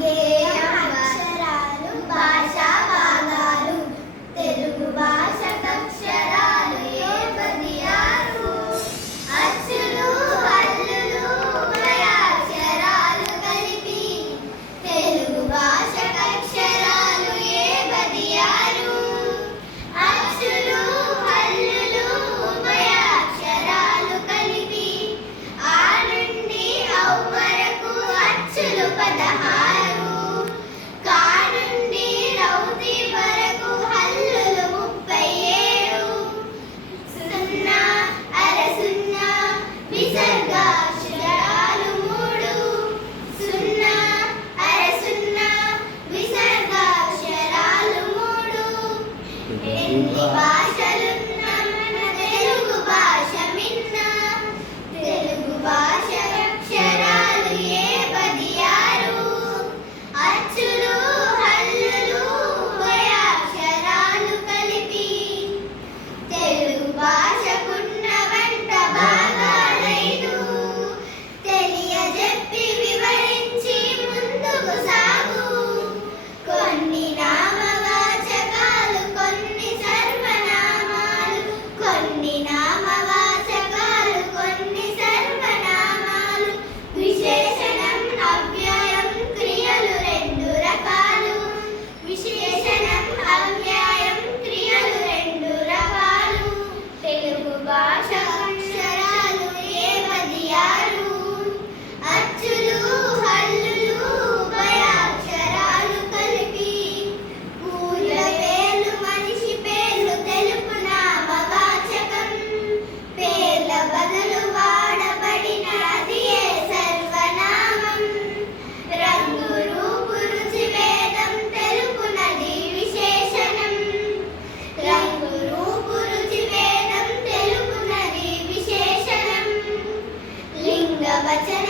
గేయం అక్షరాలు భాషా భాగాలు తెలుగు భాషకక్షరాలు ఏ పదియారు అచ్చులు హల్లులు ఉభయాక్షరాలు కలిపి తెలుగు భాషకక్షరాలు ఏ పదియారు అచ్చులు హల్లులు ఉభయాక్షరాలు కలిపి ఆ నుండి ఔ వరకు అచ్చులు 16 కా నుండి రౌతి వరకు హల్లులు 37 సున్నా అర సున్నా విసర్గాక్షరాలు 3 సున్నా అర సున్నా విసర్గాక్షరాలు 3 ఎన్ని భాషలున్నా మన తెలుగు భాష మిన్న తెలుగు భాష అక్షరాలు ఏ పదియారు అచ్చులు హల్లులు ఉభయాక్షరాలు కలిపి తెలుగు భాషకున్న వంట భాగాలైదు తెలియజెప్పి వివరించి ముందుకు సాగు కొన్ని నామవాచకాలు కొన్ని సర్వనామాలు కొన్ని నామవాచకాలు కొన్ని సర్వనామాలు విశేషణం అవ్యయం క్రియలు రెండు రకాలు విశేషణం అవ్యయం క్రియలు రెండు రకాలు తెలుగు భాష అక్షరాలు ఏ పదియారు అచ్చులు హల్లులు ఉభయాక్షరాలు కలిపి ఊళ్ళ పేర్లు మనిషి పేర్లు తెలుపు నామవాచకం పేర్ల బదులు వాడబడిన అది ఏ సర్వనామం రంగు రూపు రుచి భేదం తెలుపునది విశేషణం రంగు రూపు రుచి భేదం తెలుపునది విశేషణం లింగ వచన